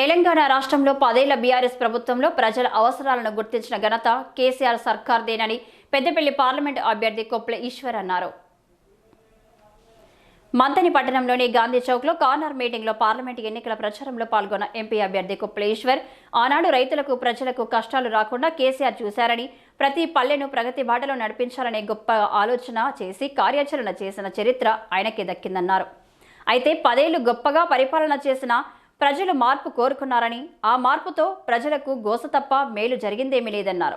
తెలంగాణ రాష్ట్రంలో 10 ఏళ్ల బీఆర్ఎస్ ప్రభుత్వంలో ప్రజల అవసరాలను గుర్తించిన ఘనత కేసీఆర్ సర్కార్దేనని పెద్దపల్లి పార్లమెంటు అభ్యర్థి కొప్పుల ఈశ్వర్ అన్నారు. మంథని పట్టణంలోని గాంధీ చౌక్లో కార్నర్ మీటింగ్లో పార్లమెంటు ఎన్నికల ప్రచారంలో పాల్గొన్న ఎంపీ అభ్యర్థి కొప్పుల ఈశ్వర్ ఆనాడు రైతులకు ప్రజలకు కష్టాలు రాకుండా కేసీఆర్ చూశారని, ప్రతి పల్లెను ప్రగతి బాటలో నడిపించాలనే గొప్ప ఆలోచన చేసి కార్యాచరణ చేసిన చరిత్ర ఆయనకే దక్కిందన్నారు. అయితే 10 ఏళ్లు గొప్పగా పరిపాలన చేసిన ప్రజలు మార్పు కోరుకున్నారని, ఆ మార్పుతో ప్రజలకు గోస తప్ప మేలు జరిగిందేమీ లేదన్నారు.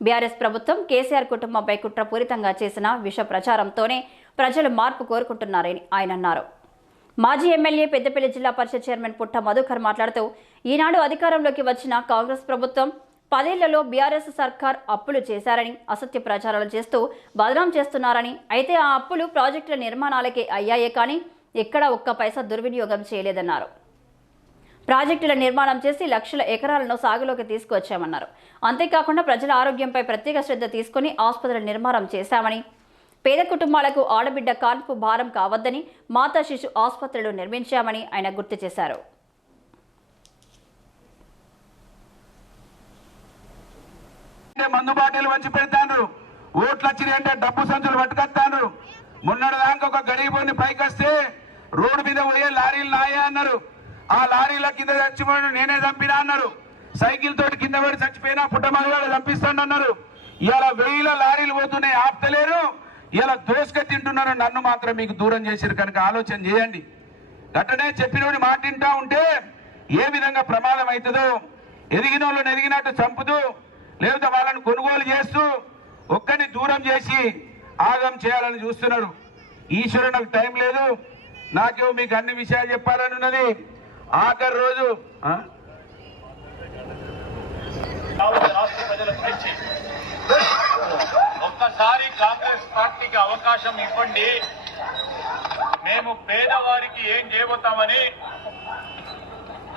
బీఆర్ఎస్ ప్రభుత్వం కేసీఆర్ కుటుంబంపై కుట్రపూరితంగా చేసిన విష ప్రచారంతోనే ప్రజలు మార్పు కోరుకుంటున్నారని ఆయన అన్నారు. మాజీ ఎమ్మెల్యే పెద్దపల్లి జిల్లా పరిషత్ చైర్మన్ పుట్ట మధుకర్ మాట్లాడుతూ, ఈనాడు అధికారంలోకి వచ్చిన కాంగ్రెస్ ప్రభుత్వం 10 ఏళ్లలో బీఆర్ఎస్ సర్కార్ అప్పులు చేశారని, అసత్య ప్రచారాలు చేస్తూ బదనాం చేస్తున్నారని, అయితే ఆ అప్పులు ప్రాజెక్టుల నిర్మాణాలకే అయ్యాయే కానీ ఎక్కడ ఒక్క పైసా దుర్వినియోగం చేయలేదన్నారు. ప్రాజెక్టుల నిర్మాణం చేసి లక్షల ఎకరాలను సాగులోకి తీసుకువచ్చామన్నారు. అంతేకాకుండా ప్రజల ఆరోగ్యంపై ప్రత్యేక శ్రద్ధ తీసుకుని ఆసుపత్రుల నిర్మాణం చేశామని, పేద కుటుంబాలకు ఆడబిడ్డ కాన్పు భారం కావద్దని మాతా శిశు ఆసుపత్రులు నిర్మించామని ఆయన గుర్తు చేశారు. మందు బాటలు వచ్చి పెడతాను, ఓట్లు వచ్చినాయంటే డబ్బు సంచులు పట్టుకొస్తాను. మొన్నటిదాకా ఒక గరీబోని పైకి వస్తే రోడ్డు మీద పోయే లారీలు నాయా అన్నారు. ఆ లారీల కింద చచ్చిపోయాడు, నేనే చంపినా అన్నారు. సైకిల్ తోటి కింద పడి చచ్చిపోయినా పుట్టమల్లిగాడు చంపిస్తాడు అన్నారు. ఇలా 1000 లారీలు పోతున్నాయి, ఆపుతలేరు. ఇలా దోసుక తింటున్నారు. నన్ను మాత్రం మీకు దూరం చేశారు కనుక ఆలోచన చేయండి. గట్టనే చెప్పినోడి మాట వింటా ఉంటే ఏ విధంగా ప్రమాదం అవుతుందో, ఎదిగిన వాళ్ళని ఎదిగినట్టు చంపుతూ లేకపోతే వాళ్ళని కొనుగోలు చేస్తూ ఒక్కడిని దూరం చేసి ఆగం చేయాలని చూస్తున్నారు. ఈశ్వరుడు నాకు టైం లేదు, నాకేమో మీకు అన్ని విషయాలు చెప్పాలని ఉన్నది. ఆఖరి రోజు రాష్ట్ర ప్రజల గురించి ఒక్కసారి కాంగ్రెస్ పార్టీకి అవకాశం ఇవ్వండి, మేము పేదవారికి ఏం చేయబోతామని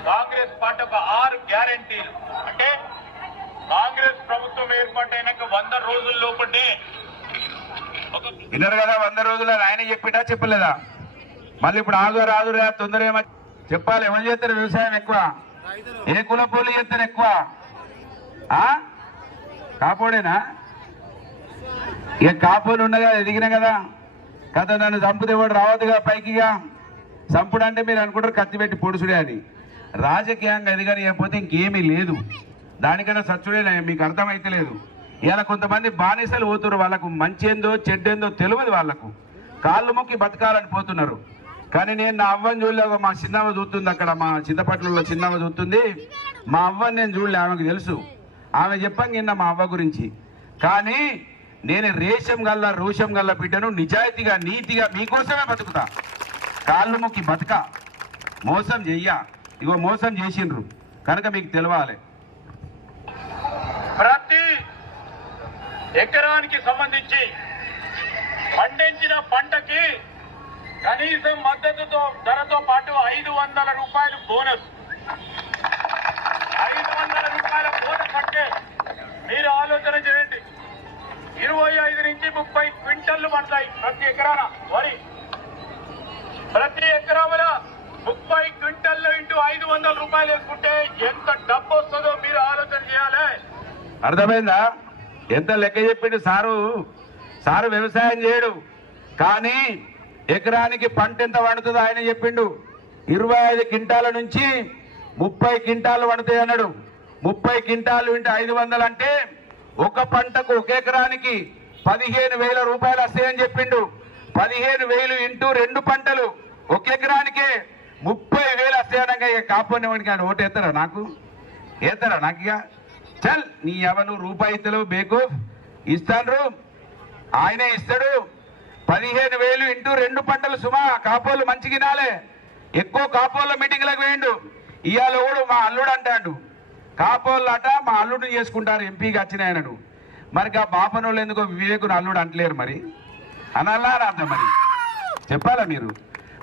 కాంగ్రెస్ పార్టీ ఒక 6 గ్యారంటీలు, అంటే కాంగ్రెస్ ప్రభుత్వం ఏర్పాటైనాక 100 రోజుల లోపలే విన్నారు కదా. 100 రోజులు ఆయన చెప్పినా చెప్పలేదా? మళ్ళీ ఇప్పుడు రాదురా తొందర ఏమో చెప్పాలి. ఎవరు చేస్తారు వ్యవసాయం ఎక్కువ? ఏ కులపోలు చేస్తారు ఎక్కువ? కాపోడేనా? ఇక కాపోలు ఉండగా ఎదిగిన కదా కథ. నన్ను చంపితే వాడు రావద్దుగా పైకిగా. చంపుడు అంటే మీరు అనుకుంటారు కత్తి పెట్టి పొడుచుడే అని. రాజకీయంగా ఎదగనియకపోతే ఇంకేమీ లేదు. దానికన్నా సచ్చుడే మీకు అర్థమైతే లేదు. ఇలా కొంతమంది బానిసలు పోతున్నారు, వాళ్ళకు మంచేందో చెడ్డేందో తెలియదు. వాళ్ళకు కాళ్ళు మొక్కి బతకాలని పోతున్నారు. కానీ నేను నా అవ్వని చూడలే. మా చిన్నమ్మ చూస్తుంది అక్కడ, మా చింతపట్లలో చిన్నమ్మ చూస్తుంది. మా అవ్వని నేను చూడలే, ఆమెకు తెలుసు. ఆమె చెప్పాను నిన్న మా అవ్వ గురించి. కానీ నేను రేషం గల్లా రోషం గల్లా బిడ్డను, నిజాయితీగా నీతిగా మీకోసమే బతుకుతా. కాళ్ళు మొక్కి బతక, మోసం చెయ్య. ఇగో మోసం చేసిండ్రు కనుక మీకు తెలవాలి. ప్రతి ఎకరానికి సంబంధించి పండించిన పంటకి కనీసం మద్దతు ధరతో పాటు 500 రూపాయలు బోనస్. 500 రూపాయల బోనస్ అంటే మీరు ఆలోచన చేయండి. 25 నుంచి 30 క్వింటళ్లు పడతాయి ప్రతి ఎకరాన వరి. ప్రతి ఎకరాల 30 క్వింటళ్లు ఇంటూ 500 రూపాయలు వేసుకుంటే ఎంత డబ్బు వస్తుందో మీరు ఆలోచన చేయాలి. అర్థమైందా? ఎంత లెక్క చెప్పిండు సారు వ్యవసాయం చేయడు, కానీ ఎకరానికి పంట ఎంత పండుతుందో ఆయన చెప్పిండు. 25 క్వింటాల నుంచి 30 క్వింటాలు పండుతాయి అన్నాడు. 30 క్వింటాలు ఇంటూ 500 అంటే ఒక పంటకు ఒక ఎకరానికి 15,000 రూపాయలు వస్తాయని చెప్పిండు. 15,000 ఇంటూ 2 పంటలు ఒక ఎకరానికే 30,000 వస్తాయనగా ఇక కాపోనివాడికి ఆయన ఓటు ఎత్తారా? నాకు ఇక చల్ నీ ఎవరు రూపాయి ఇతలు బేకు ఇస్తాను, ఆయనే ఇస్తాడు. 15,000 ఇంటూ 2 పంటలు సుమా. కాపోలు మంచిగినాలే. ఎక్కువ కాపోళ్ళ మీటింగ్లకు వేయండు. ఇవాళ కూడా మా అల్లుడు అంటాడు, కాపోళ్ళట మా అల్లుడు చేసుకుంటారు ఎంపీగా వచ్చినాయనడు. మరి ఆ బాపనోళ్ళు ఎందుకో వివేకుని అల్లుడు అంటలేరు? మరి అనాలా రాదా? మరి చెప్పాలా మీరు?